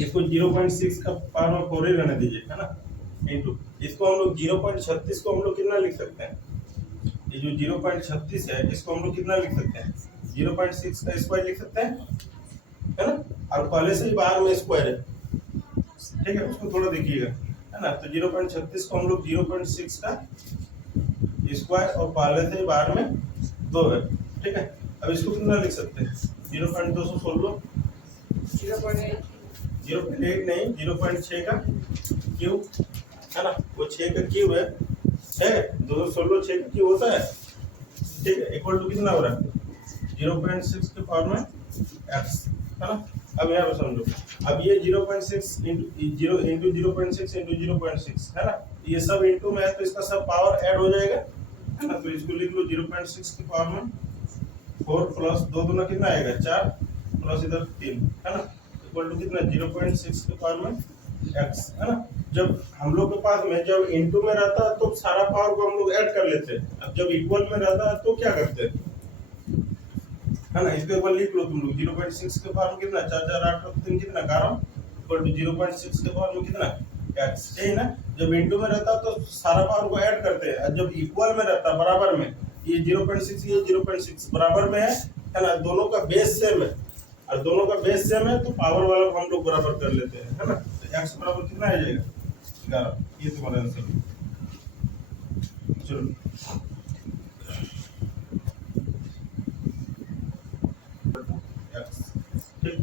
इसको 0.6 का पावर में 4 ही रहने दीजिए, है ना, इनटू इसको हम लोग 0.36 को हम लोग कितना लिख सकते हैं, ये जो 0.36 है इसको हम लोग कितना लिख सकते हैं, 0.6 का स्क्वायर लिख सकते हैं, है ना, और पहले से ही बाहर में स्क्वायर है, ठीक है, उसको थोड़ा देखिएगा, है ना, तो 0.36 को हम लोग 0.6 का स्क्वायर और पहले से ही बाहर में 2 है, ठीक है। अब इसको कितना लिख सकते हैं, 0.216, 0.8 नहीं, 0.6 का क्यूब, है ना, वो 6 का क्यूब है, 216 6 का क्यूब होता है, ठीक है, इक्वल टू कितना हो रहा है 0.6 के पावर में x, है ना। अब यहाँ पे समझो, अब ये 0.6 इंटू 0.6 इंटू 0.6, है ना, ये सब इंटू में है तो इसका सब पावर ऐड हो जाएगा, है ना, तो इसको लिख लो 0.6 के पावर में 4 प्लस 2 दूना कितना आएगा 4 प्लस इधर 3, है ना, इक्वल टू कितना 0.6 के पावर में x, है ना। जब हम लोग के पास में जब इनटू में रहता है तो सारा पावर को हम लोग ऐड कर लेते हैं, अब जब इक्वल में रहता है तो क्या करते हैं, है ना, इसके ऊपर लिख लो तुम लोग 0.6 के पावर में कितना 4 4 8 3 कितना 11 इक्वल टू 0.6 के पावर में कितना x, यही ना। जब इनटू में रहता तो सारा पावर को ऐड करते हैं, जब इक्वल में रहता बराबर में, ये 0.6 ये 0.6 बराबर में है ना, दोनों का बेस सेम है, और दोनों का बेस सेम है तो पावर वाला को हम लोग बराबर कर लेते हैं, है ना, तो x बराबर कितना आ जाएगा 11, ये तुम्हारा आंसर। चलो ठीक,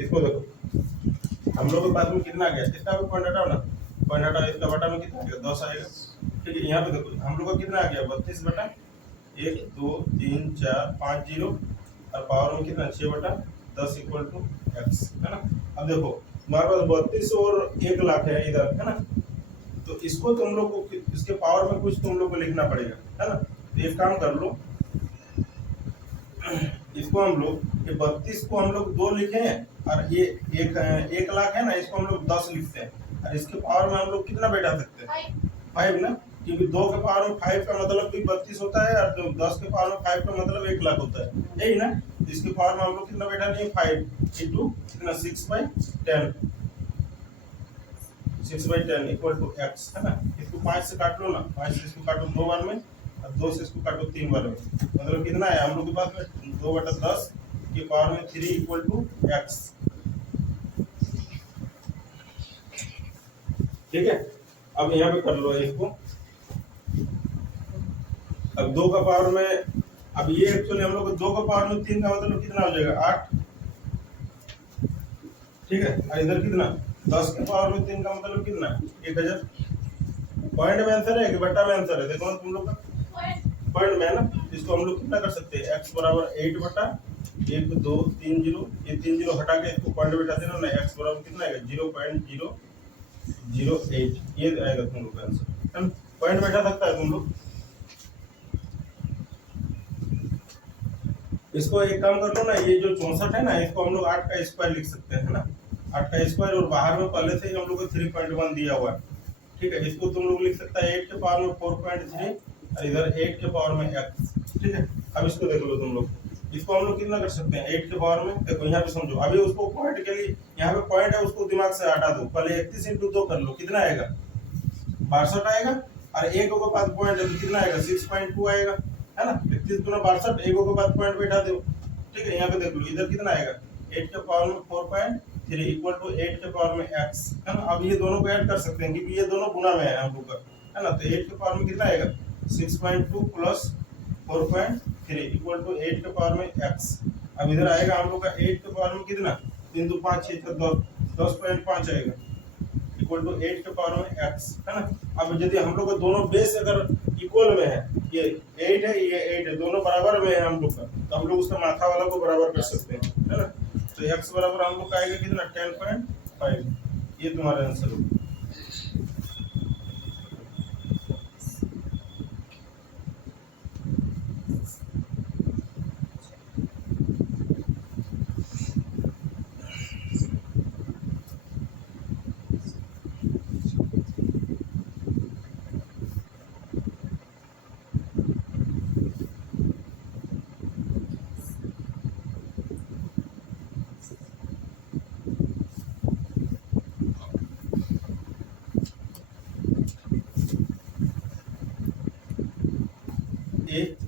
इसको देखो हम लोग के पास में कितना आ गया, इसका भी पॉइंट हटाओ ना, पॉइंट हटाओ, इसका बटा में कितना आ गया 10 आएगा, ठीक है। यहाँ पे देखो हम लोग का कितना आ गया 32 बटा 1 2 3 4 5 जीरो और पावर में कितना 6 बटा 10 इक्वल टू x, है ना। अब देखो हमारे पास 32 और 1 लाख है इधर, है ना, तो इसको तुम लोग को इसके पावर में कुछ तुम लोग को लिखना पड़ेगा, है ना, तो एक काम कर लो, इसको हम लोग ये 32 को हम लोग 2 लिखे हैं और ये 1 लाख है ना, इसको हम लोग 10 लिखते हैं, और इसके पावर में हम लोग कितना बैठा सकते हैं 5 ना, क्योंकि 2 के पावर में 5 का मतलब भी 32 होता है और 10 के पावर में 5 का मतलब 1 लाख होता है, यही ना। इसके पावर में हम लोग कितना बैठा लिए 5 इंटू कितना 6/10, 6/10 इक्वल टू x, है ना। इसको 5 से काट लो ना, 5 से इसको काटो 2 बार में और 2 से इसको काटो 3 बार में, मतलब कितना है हम लोग के पास में 2/10 के पावर में 3 इक्वल टू x, ठीक है। अब यहाँ पे कर लो इसको, अब 2 का पावर में, अब ये एक्चुअली हम लोग 2 का पावर में 3 का मतलब कितना हो जाएगा 8, ठीक है, और इधर कितना 10 के पावर में 3 का मतलब कितना 1000, पॉइंट में आंसर है कि बट्टा में आंसर है, देखो ना तुम लोग का पॉइंट में है ना, इसको हम लोग कितना कर सकते हैं x बराबर 8 बटा 1 2 3 जीरो, ये 3 जीरो हटा के इसको पॉइंट बैठा देना ना, x बराबर कितना आएगा 0.008, ये आएगा तुम लोग का आंसर, है, पॉइंट बैठा सकता है तुम लोग। इसको एक काम कर लो ना, ये जो 64 है ना, इसको हम लोग 8 का स्क्वायर लिख सकते हैं, है ना, 8 का स्क्वायर, और बाहर में पहले से ही हम लोग को 3.1 दिया हुआ है, ठीक है, इसको तुम लोग लिख सकता है 8 के पावर में 4.3 और इधर 8 के पावर में x, ठीक है। अब इसको देख लो तुम लोग, इसको हम लोग कितना कर सकते हैं 8 के पावर में, देखो यहाँ पे समझो, अभी उसको पॉइंट के लिए यहाँ पे पॉइंट है, उसको दिमाग से हटा दो, पहले 31 इंटू 2 कर लो, कितना आएगा 62 आएगा, और एक के बाद पॉइंट है तो कितना आएगा 6.2 आएगा, है ना, 31 गुना 62, एक के बाद पॉइंट बैठा दो, ठीक है। यहाँ पे देख लो इधर कितना आएगा 8 के पावर में 4.3 इक्वल टू 8 के पावर में x, है ना। अब ये दोनों को ऐड कर सकते हैं क्योंकि ये दोनों गुना में है हम लोग का, है ना, तो 8 के पावर में कितना आएगा 6.2 प्लस 4.3 इक्वल टू 8 के पावर में x। अब इधर आएगा हम लोग का 8 के पावर में कितना 3 2 5 6 10 10.5 आएगा इक्वल टू 8 के पावर में x, है ना। अब यदि हम लोग का दोनों बेस अगर इक्वल में है, ये 8 है ये 8 है, दोनों बराबर में है हम लोग का, तो हम लोग उसका माथा वाला को बराबर कर सकते हैं, है ना। तो x बराबर हम लोग का आएगा कितना 10.5, ये तुम्हारा आंसर होगा।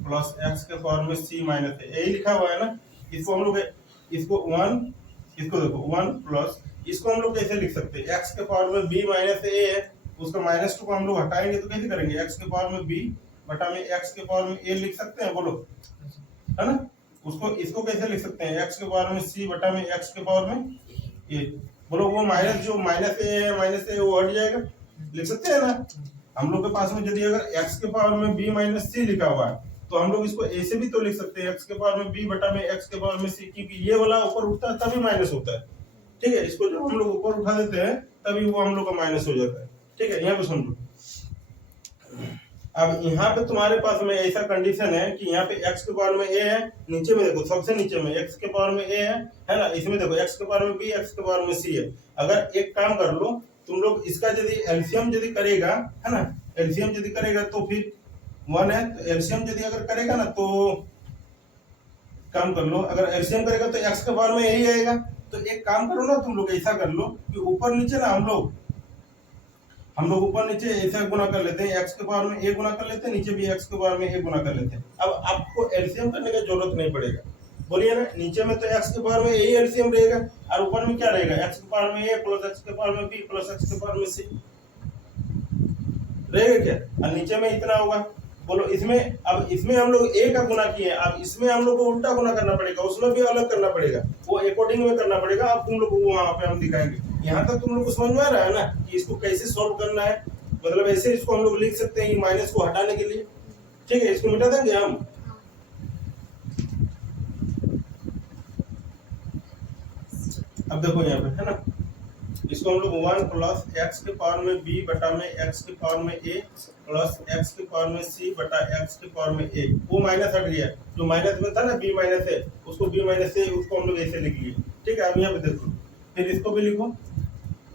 प्लस एक्स के पावर में सी माइनस ए, यही लिखा हुआ है ना। इसको हम लोग इसको 1, इसको देखो 1 प्लस, इसको हम लोग कैसे लिख सकते हैं, एक्स के पावर में बी माइनस ए है, उसका माइनस टू को हम लोग हटाएंगे तो कैसे करेंगे, एक्स के पावर में बी बटा में एक्स के पावर में ए लिख सकते हैं, बोलो, है ना। उसको इसको कैसे लिख सकते हैं, एक्स के पावर में सी बटा में एक्स के पावर में ए, बोलो। वो माइनस जो माइनस ए वो हट जाएगा, लिख सकते हैं ना। हम लोग के पास में यदि अगर x के पावर में b माइनस सी लिखा हुआ है तो हम लोग इसको a से भी तो लिख सकते हैं, x के पावर में b बटा में x के पावर में c, क्योंकि ये वाला ऊपर उठता है तभी माइनस होता है, ठीक है। इसको जब हम लोग ऊपर उठा देते हैं तभी वो हम लोग का माइनस हो जाता है, ठीक है। यहाँ पे सुन लो, अब यहाँ पे तुम्हारे पास में ऐसा कंडीशन है कि यहाँ पे x के पावर में a है, नीचे में देखो सबसे नीचे में x के पावर में a है ना, इसमें देखो x के पावर में b, x के पावर में c है। अगर एक काम कर लो तुम लोग, इसका यदि एलसीएम यदि करेगा, है ना, एलसीएम यदि करेगा तो फिर 1 है, तो एलसीएम यदि अगर करेगा ना तो काम कर लो, अगर एलसीएम करेगा तो x के पावर में यही आएगा। तो एक काम करो ना तुम लोग, ऐसा कर लो कि ऊपर नीचे ना हम लोग ऊपर नीचे ऐसा गुना कर लेते हैं, x के पावर में a गुना कर लेते हैं, नीचे भी x के पावर में a गुना कर लेते हैं। अब आपको एलसीएम करने की जरूरत नहीं पड़ेगा, बोलिए ना। नीचे में तो x के पावर में यही एलसीएम रहेगा और ऊपर में क्या रहेगा, x के पावर में a प्लस x के पावर में b प्लस x के पावर में c रहेगा क्या, और नीचे में इतना होगा, बोलो। इसमें अब इसमें हम लोग a का गुना किए, अब इसमें हम लोग को उल्टा गुना करना पड़ेगा, उसमें भी अलग करना पड़ेगा, वो अकॉर्डिंग में करना पड़ेगा। अब तुम लोग को वहां पे हम दिखाएंगे। यहाँ तक तुम लोग को समझ में आ रहा है ना कि इसको कैसे सॉल्व करना है, मतलब ऐसे इसको हम लोग लिख सकते हैं माइनस को हटाने के लिए, ठीक है। इसको मिटा देंगे हम। अब देखो यहाँ पे, है ना, इसको हम लोग 1 प्लस एक्स के पावर में b बटा में x के पावर में a प्लस x के पावर में c बटा x के पावर में a, वो माइनस हट गया, जो माइनस में था ना b माइनस a, उसको b माइनस a, उसको हम लोग ऐसे लिख लिए, ठीक है। अब यहाँ पे देखो, फिर इसको भी लिखो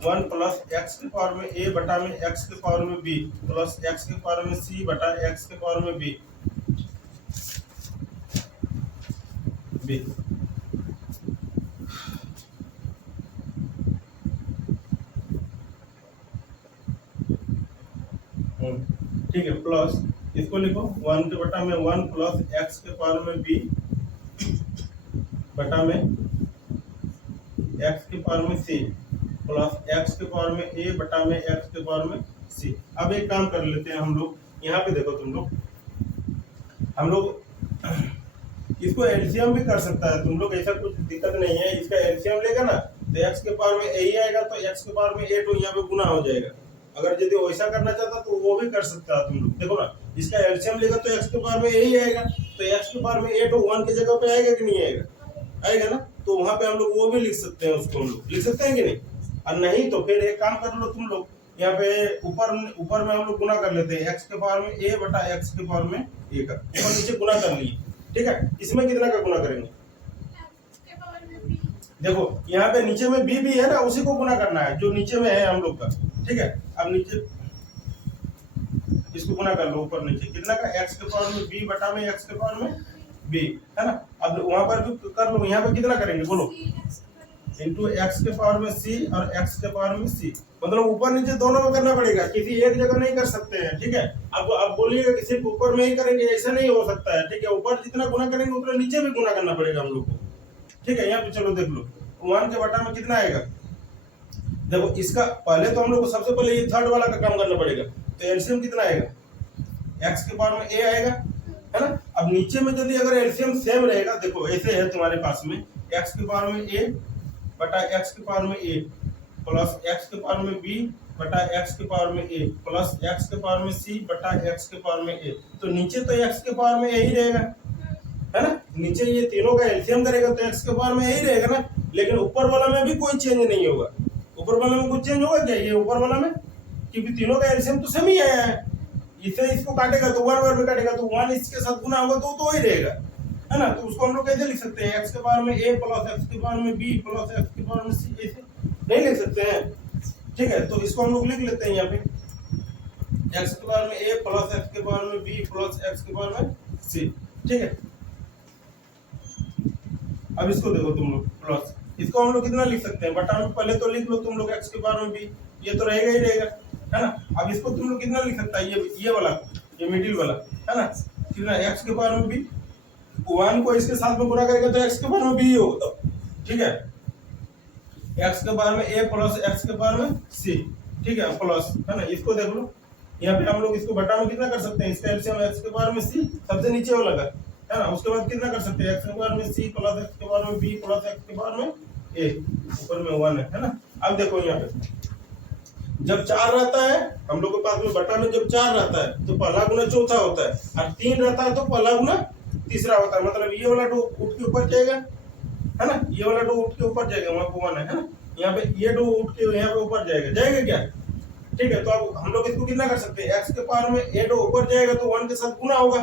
1 प्लस एक्स के पावर में a बटा में x के पावर में b प्लस x के पावर में c बटा x के पावर में b। ठीक है, प्लस इसको लिखो 1 के बटा में 1 प्लस एक्स के पावर में b बटा में x के पावर में c प्लस x के पावर में a बटा में x के पावर में c। अब एक काम कर लेते हैं हम लोग, यहाँ पे देखो तुम लोग, हम लोग इसको एलसीएम भी कर सकता है तुम लोग, ऐसा कुछ दिक्कत नहीं है। इसका एलसीएम लेगा ना तो x के पावर में a ही आएगा, तो x के पावर में a तो यहाँ पे गुना हो जाएगा। अगर यदि वैसा करना चाहता तो वो भी कर सकता है तुम लोग, देखो ना, इसका एलसीएम लेगा तो x के पावर में यही आएगा, तो x के पावर में a तो 1 की जगह पे आएगा कि नहीं आएगा, आएगा ना। तो वहां पे हम लोग वो भी लिख सकते हैं, उसको हम लोग लिख सकते हैं कि नहीं। और नहीं तो फिर एक काम कर लो तुम लोग, यहाँ पे ऊपर में हम लोग गुना कर लेते हैं, x के पावर में a बटा x के पावर में a का, ऊपर नीचे गुना कर लिए, ठीक है। इसमें कितना का गुना करेंगे, देखो यहाँ पे नीचे में b भी है ना, उसी को गुना करना है जो नीचे में है हम लोग का, ठीक है। अब नीचे इसको गुना कर लो, ऊपर नीचे कितना का, x के पावर में b बटा में x के पावर में b, है ना। अब वहां पर भी कर लो, यहाँ पे कितना करेंगे बोलो, इंटू x के पावर में c और x के पावर में c, मतलब ऊपर नीचे दोनों में करना पड़ेगा, किसी एक जगह नहीं कर सकते हैं, ठीक है। अब बोलिएगा कि सिर्फ ऊपर में ही करेंगे, ऐसा नहीं हो सकता है, ठीक है। ऊपर जितना गुना करेंगे उतना नीचे भी गुना करना पड़ेगा हम लोग को, ठीक है। यहाँ पे चलो देख लो, 1 के बटा में कितना आएगा, देखो इसका पहले तो हम लोग को सबसे पहले ये थर्ड वाला का काम करना पड़ेगा, तो एलसीएम कितना आएगा, x के पावर में a आएगा, है ना। अब नीचे में यदि अगर एलसीएम सेम रहेगा, देखो ऐसे है तुम्हारे पास में x के पावर में a बटा x के पावर में a प्लस x के पावर में b बटा x के पावर में a प्लस x के पावर में c बटा x के पावर में a, तो नीचे तो x के पावर में a ही रहेगा, है ना। नीचे ये तीनों का एलसीएम करेगा तो x के पावर में यही रहेगा ना, लेकिन ऊपर वाला में भी कोई चेंज नहीं होगा। ऊपर वाला में कुछ चेंज होगा क्या, ये ऊपर वाला में, क्योंकि तीनों का एलसीएम तो सेम ही आया है। इसे इसको काटेगा तो 1 बार में काटेगा तो 1 इसके साथ गुना होगा तो वही रहेगा, है ना। तो उसको हम लोग कैसे लिख सकते हैं, x के पावर में a प्लस x के पावर में b प्लस x के पावर में c, ऐसे नहीं लिख सकते हैं, ठीक है। तो इसको हम लोग लिख लेते हैं यहाँ पे, x के पावर में a प्लस x के पावर में b प्लस x के पावर में c, ठीक है। अब इसको देखो तुम लोग, प्लस इसको हम लोग कितना लिख सकते हैं, बटा में पहले तो लिख लो तुम लोग x के पावर में b, ये तो रहेगा ही रहेगा, है ना। अब इसको तुम लोग कितना लिख सकता है, ये वाला, ये मिडिल वाला, है ना, कितना x के पावर में b, 1 को इसके साथ में गुणा करेगा तो x के पावर में b होगा, ठीक है। x के पावर में a प्लस x के पावर में c, ठीक है, प्लस, है ना। इसको देख लो, यहाँ पे हम लोग इसको बटा में कितना कर सकते हैं, इसका एलसीएम x के पावर में c सबसे नीचे वाला का, है ना। उसके बाद कितना कर सकते हैं, x के पावर में c प्लस x के पावर में b प्लस x के पावर में a, ऊपर में 1 है ना। अब देखो यहाँ पे जब 4 रहता है हम लोग के पास में बटा में, जब 4 रहता है तो पहला गुना चौथा होता है, और 3 रहता है तो पहला गुना तीसरा होता है। मतलब ये वाला 2 उठ के ऊपर जाएगा, है ना, ये वाला 2 उठ के ऊपर जाएगा, वहां को 1 है ना। यहाँ पे ये 2 उठ के यहाँ पे ऊपर जाएगा क्या, ठीक है। तो अब हम लोग इसको कितना कर सकते हैं, x के पावर में a 2 ऊपर जाएगा तो 1 के साथ गुना होगा,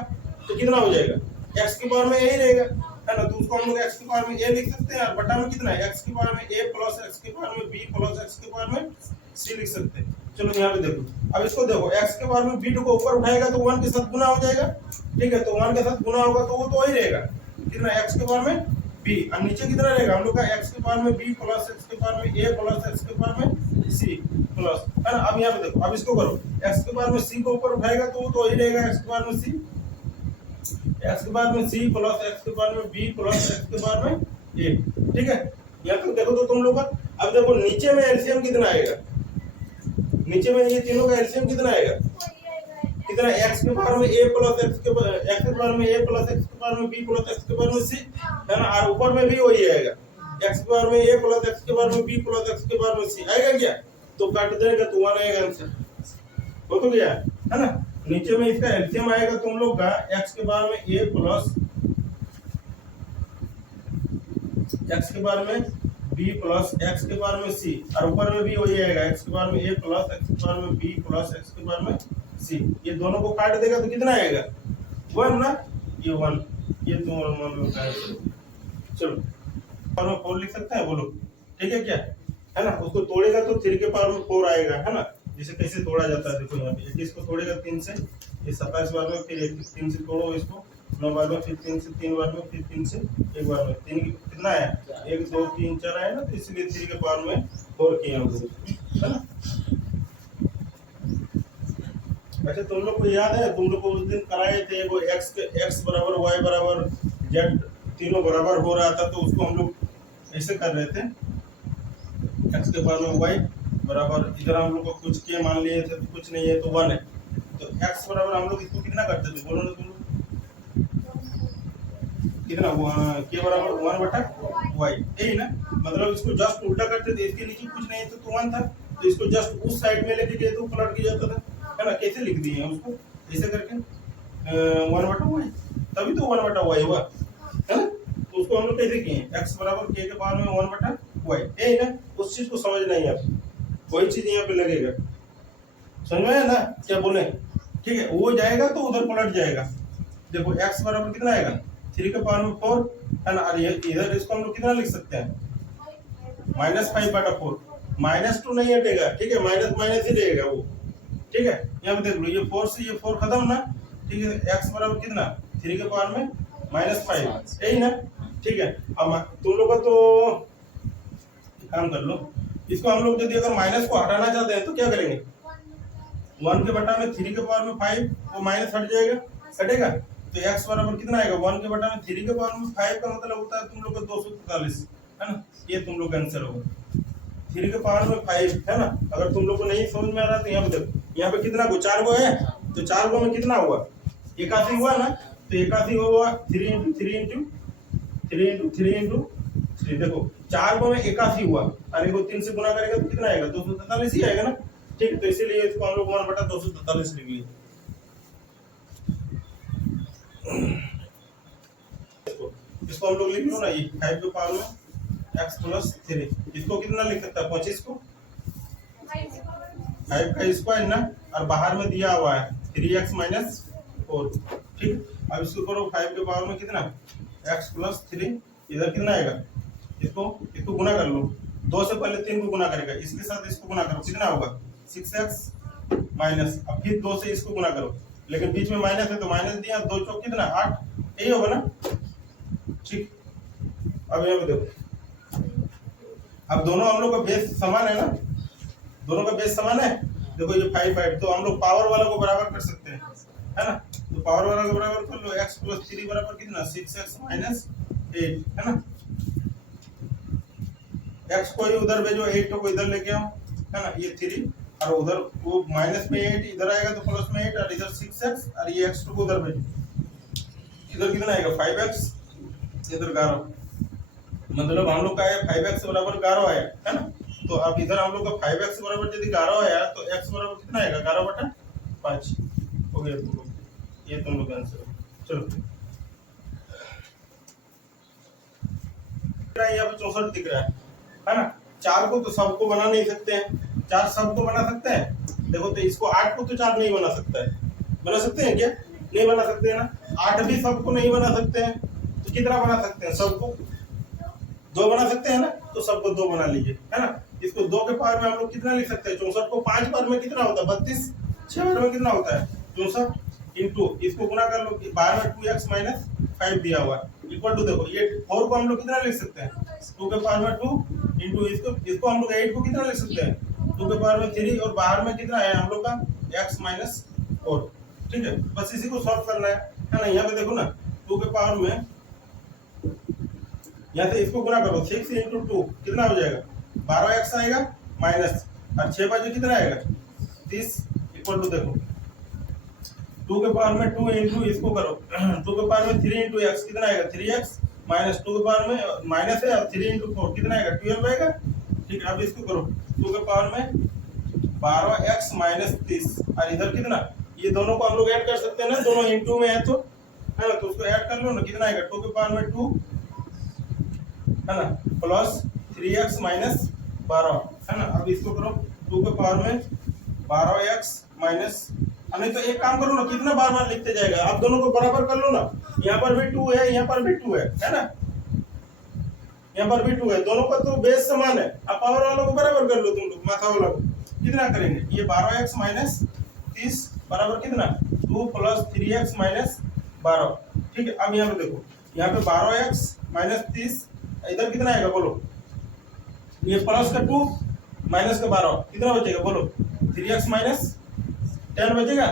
तो कितना हो जाएगा, x के पावर में a ही रहेगा, है ना। तो उसको हम लोग x के पावर में a लिख सकते हैं, और बटा में कितना है, x के पावर में a प्लस x के पावर में b प्लस x के पावर में c लिख सकते हैं। चलो यहाँ पे देखो, अब इसको देखो, x के पावर में b2 को ऊपर उठाएगा तो 1 के साथ गुना हो जाएगा, ठीक है। तो 1 के साथ गुना होगा तो वो तो वही रहेगा, कितना, x के पावर में b, और नीचे कितना रहेगा हम लोग का, x के पावर में b प्लस x के पावर में a प्लस x के पावर में c प्लस, है ना। अब यहाँ पे देखो, अब इसको करो, x के पावर में c को ऊपर उठाएगा तो वो तो वही रहेगा, x के पावर में c, x के पावर में c प्लस x के पावर में b प्लस x के पावर में a, ठीक है। यहाँ तक देखो तो तुम लोग का। अब देखो नीचे में एलसीएम कितना आएगा, नीचे में ये तीनों का एलसीएम कितना आएगा, कितना, x के पावर में a प्लस x के पावर में a प्लस x के पावर में b प्लस x के पावर में c, है ना। और ऊपर में भी वही आएगा, x के पावर में a प्लस x के पावर में b प्लस x के पावर में c आएगा क्या, तो काट देगा तो 1 आएगा आंसर, हो तो गया, है ना। नीचे में इसका एलसीएम आएगा तुम लोग का, x के पावर में a प्लस x के पावर में b प्लस x के पावर में c, और ऊपर में भी वही आएगा, x के पावर में a प्लस x के पावर में b प्लस x के पावर में c। ये दोनों को काट देगा तो कितना आएगा, 1 ना, ये 1, ये तो मान लो का है। चलो पावर में 4 लिख सकते हैं, बोलो, ठीक है क्या, है ना। उसको तोड़ेगा तो 3 के पावर में 4 आएगा, है ना। जैसे कैसे तोड़ा जाता है देखो, यहाँ पे 21 को तोड़ेगा 3 से, ये 27 बार में, फिर 3 से तोड़ो इसको 9 बार में, फिर 3 से 3 बार में, फिर 3 से 1 बार में, 3 कितना है, 1 2 3 4 है ना, तो इसलिए 3 के पावर में 4 किए हम लोग, है ना। अच्छा तुम लोग को याद है, तुम लोग को उस दिन कराए थे वो x बराबर y बराबर z तीनों बराबर हो रहा था, तो उसको हम लोग ऐसे कर रहे थे, x के पावर में y बराबर, इधर हम लोग को कुछ के मान लिए थे तो कुछ नहीं है तो 1 है, तो x बराबर हम लोग इसको कितना करते थे, बोलो ना तुम लोग, कितना, के बराबर 1 बटा y, यही ना। मतलब इसको जस्ट उल्टा करते थे, इसके नीचे कुछ नहीं है तो 1 था, तो इसको जस्ट उस साइड में लेके गए तो पलट के जाता था, है ना। कैसे लिख दिए हैं उसको, ऐसे करके 1 बटा y, तभी तो 1 बटा y हुआ, है ना। तो उसको हम लोग कैसे किए, x बराबर k के पावर में 1 बटा y, यही ना। उस चीज को समझना ही आप, वही चीज यहाँ पे लगेगा, समझ में आया ना क्या बोले, ठीक है। वो जाएगा तो उधर पलट जाएगा, देखो x बराबर कितना आएगा, 3 के पावर में 4, है ना। और इधर इसको हम लोग कितना लिख सकते हैं, -5 बटा 4, -2 नहीं हटेगा, ठीक है, माइनस माइनस ही रहेगा वो, ठीक है। यहाँ पे देख लो, ये 4 से ये 4 खत्म ना, ठीक है। x बराबर कितना, 3 के पावर में -5, यही ना, ठीक है। अब तुम लोग का तो काम कर लो, इसको हम लोग यदि अगर माइनस को हटाना चाहते हैं तो क्या करेंगे, 1 के बटा में 3 के पावर में 5, वो माइनस हट जाएगा, हटेगा, तो x बराबर कितना आएगा, 1 के बटा में 3 के पावर में 5 का मतलब होता है तुम लोग का 243, है ना। ये तुम लोग का आंसर होगा, 3 के पावर में 5, है ना। अगर तुम लोग को नहीं समझ में आ रहा तो यहाँ पे देखो, यहाँ पे कितना को 4 को है, तो 4 को में कितना हुआ, 81 हुआ ना, तो 81 हुआ 3 × 3 × 3 × 3 × 3, देखो 4 को में 81 हुआ, और एक 3 से गुना करेगा तो कितना आएगा, 243 ही आएगा ना, ठीक है। तो इसीलिए इसको हम लोग 1 बटा 243 लिख लिए। इसको हम लोग लिख लो ना, ये 5 के पावर में x प्लस 3, इसको कितना लिख सकता है, 25 को 5 का स्क्वायर ना, और बाहर में दिया हुआ है 3x माइनस 4, ठीक। अब इसको करो 5 के पावर में कितना, x प्लस 3, इधर कितना आएगा, इसको गुना कर लो, 2 से पहले 3 को गुना करेगा, इसके साथ इसको गुना करो, कितना होगा 6x माइनस, अब फिर 2 से इसको गुना करो, लेकिन बीच में माइनस है तो माइनस दिया, 2 चौक कितना 8, यही होगा ना, ठीक। अब यहाँ पे देखो, अब दोनों हम लोग का बेस समान है ना, दोनों का बेस समान है, देखो ये 5 5, तो हम लोग पावर वाला को बराबर कर सकते हैं, है ना। तो पावर वाला को बराबर कर लो, x प्लस 3 बराबर कितना 6x माइनस 8, है ना। x को उधर भेजो, 8 को इधर लेके आओ, है ना। ये 3 और उधर वो माइनस में 8 इधर आएगा तो प्लस में 8 और इधर 6x और ये x को उधर भेजो, इधर कितना आएगा 5x, इधर 11, मतलब हम लोग का है 5x बराबर 11 आया, है ना। तो अब इधर हम लोग का 5x बराबर यदि 11 आया तो x बराबर कितना आएगा 11/5 हो गया तुम लोग, ये तुम लोग का आंसर है। चलो यहाँ पे 64 दिख रहा है ना। 4 को तो सबको बना नहीं सकते हैं, 4 सबको बना सकते हैं, देखो तो इसको 8 को तो 4 नहीं बना सकता है, बना सकते हैं क्या, नहीं बना सकते हैं ना। 8 भी सबको नहीं बना सकते हैं, तो कितना बना सकते हैं सबको, 2 बना सकते हैं ना, तो सबको 2 बना लीजिए, है ना। इसको 2 के पावर में हम लोग कितना लिख सकते हैं, 64 को 5 बार में कितना होता है 32, 6 बार में कितना होता है 64 इंटू इसको गुना कर लो, बाहर में 2x माइनस 5 दिया हुआ है इक्वल टू, देखो ये 4 को हम लोग कितना लिख सकते हैं 2 के पावर में 2 इंटू इसको हम लोग 8 को कितना लिख सकते हैं 2 के पावर में 3 और बाहर में कितना है हम लोग का x माइनस 4, ठीक है। बस इसी को सॉल्व करना है ना। यहाँ पे देखो ना 2 के पावर में यहाँ से इसको गुना करो 6 इंटू 2 कितना हो जाएगा 12x आएगा माइनस और 6 बाजू कितना आएगा 30 इक्वल टू, देखो 2 के पावर में 2 इंटू इसको करो 2 के पावर में 3 इंटू x कितना आएगा 3x माइनस 2 के पावर में माइनस है और 3 इंटू 4 कितना आएगा 12 आएगा, ठीक है। अब इसको करो 2 के पावर में 12x माइनस 30 और इधर कितना, ये दोनों को हम लोग ऐड कर सकते हैं ना, दोनों इंटू में है तो, है ना, तो उसको ऐड कर लो ना, कितना आएगा 2 के पावर में 2, है ना, प्लस 3x माइनस 12, है ना। अब इसको करो 2 के पावर में 12x माइनस, नहीं तो एक काम करो ना, कितना बार बार लिखते जाएगा, आप दोनों को बराबर कर लो ना, यहाँ पर भी 2 है यहाँ पर भी 2 है ना, यहाँ पर भी 2 है, दोनों का तो बेस समान है। अब पावर वालों को बराबर कर लो तुम लोग, माथा वाला को कितना करेंगे, ये 12x माइनस 30 बराबर कितना 2 प्लस 3x माइनस 12, ठीक है। अब यहाँ पे देखो, यहाँ पे 12x माइनस 30, इधर कितना आएगा बोलो, ये प्लस का 2 माइनस का 12 कितना बचेगा बोलो, 3x माइनस 10 बचेगा,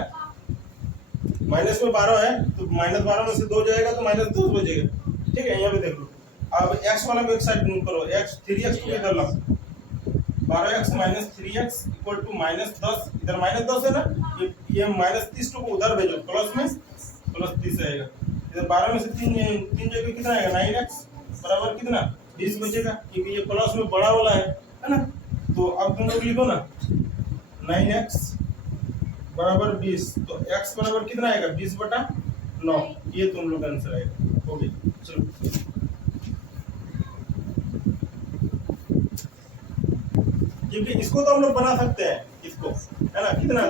माइनस में 12 है तो माइनस 12 में से 2 जाएगा तो माइनस 10 बचेगा, ठीक है। यहाँ पे देख लो, अब x वाला को एक साइड मूव करो, x 3x को इधर लाओ, 12x minus 3x equal to minus 10, इधर माइनस 10 है ना, ये माइनस 30 को उधर भेजो, प्लस में प्लस 30 आएगा, इधर 12 में से 3 जगह कितना आएगा 9x बराबर कितना 20 बचेगा, क्योंकि ये प्लस में बड़ा वाला है ना। तो अब तुम लोग लिखो ना 9x बराबर 20, तो x बराबर कितना आएगा 20/9, ये तुम लोग का आंसर आएगा, हो गया। चलो क्योंकि इसको तो हम लोग बना सकते हैं, इसको, है ना, कितना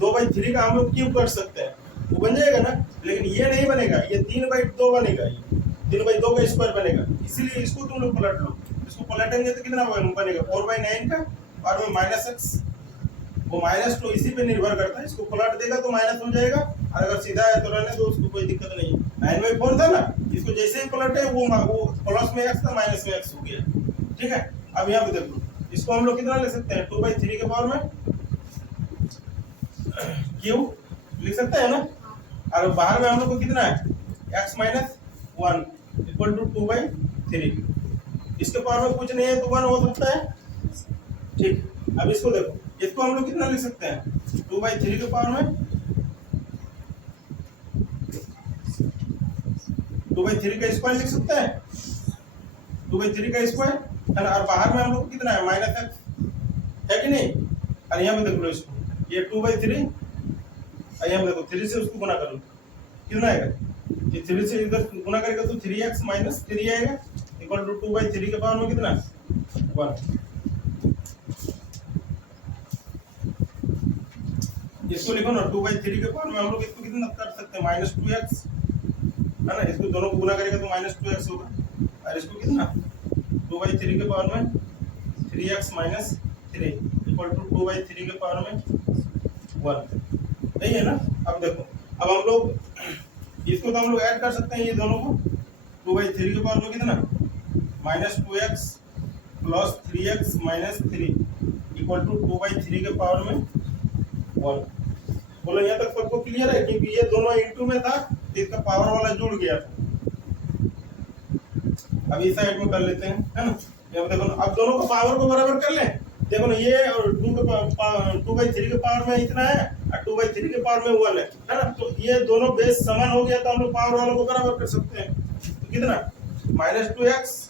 2/3 का हम लोग क्यूब कर सकते हैं, वो बन जाएगा ना, लेकिन ये नहीं बनेगा, ये 3/2 बनेगा, ये 3/2 का स्क्वायर बनेगा, इसीलिए इसको तुम लोग पलट लो, इसको पलटेंगे तो कितना बनेगा 4/9 का और में माइनस x, वो माइनस तो इसी पे निर्भर करता है, इसको पलट देगा तो माइनस हो जाएगा, और अगर सीधा है तो रहने दो, उसको कोई दिक्कत नहीं है। 9/4 था ना, इसको जैसे ही पलटे वो प्लस में x था माइनस में x हो गया, ठीक है। अब यहाँ पे देखो, इसको हम लोग कितना लिख सकते हैं 2/3 के पावर में क्यूब लिख सकते हैं ना, और बाहर में हम लोग को कितना है x माइनस 1 इक्वल टू 2/3, इसके पावर में कुछ नहीं है तो 1 हो सकता है, ठीक। अब इसको देखो, इसको हम लोग कितना लिख सकते हैं 2/3 के पावर में 2/3 का स्क्वायर लिख सकते हैं, 2/3 का स्क्वायर, और बाहर में हम लोग कितना है माइनस x है कि नहीं, और यहाँ पे देख लो इसको, ये 2/3 और यहाँ पे देखो 3 से उसको गुना कर लो, कितना आएगा, ये 3 से इधर गुना करेगा तो 3x माइनस 3 आएगा इक्वल टू 2/3 के पावर में कितना 1। इसको लिखो ना 2/3 के पावर में हम लोग इसको कितना कर सकते हैं -2x, है ना, इसको दोनों को गुना करेगा तो -2x होगा, और इसको कितना 2/3 के पावर में 3x माइनस 3 इक्वल टू 2/3 के पावर में 1, यही है ना। अब देखो, अब हम लोग इसको तो हम लोग ऐड कर सकते हैं, ये दोनों को 2/3 के पावर में कितना -2x plus 3x minus 3 equal to 2/3 के पावर में 1, बोलो यहाँ तक सबको क्लियर है? क्योंकि ये दोनों इनटू में था तो इसका पावर वाला जुड़ गया था। अब इस साइड में कर लेते हैं, है ना। यहाँ देखो अब दोनों का पावर को बराबर कर लें। देखो ना, ये और 2/3 के पावर में इतना है और 2/3 के पावर में 1 है ना। तो ये दोनों बेस समान हो गया तो हम लोग पावर वालों को बराबर कर सकते हैं। तो कितना, -2x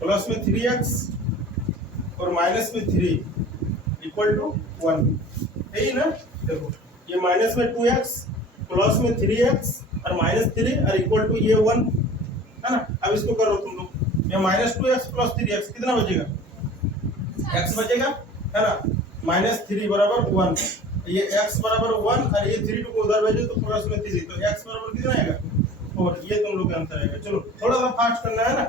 प्लस में 3x और माइनस में 3 इक्वल टू 1, यही ना। देखो ये माइनस में 2x प्लस में 3x और -3 और इक्वल टू ये 1, है ना। अब इसको करो तुम लोग, ये -2x प्लस 3x कितना बचेगा, x बचेगा, है ना। -3 बराबर 1, ये x बराबर 1 और ये 3 को उधर भेजो तो प्लस में 3, तो x बराबर कितना आएगा 4। ये तुम लोग का आंसर आएगा। चलो थोड़ा सा फास्ट करना है ना।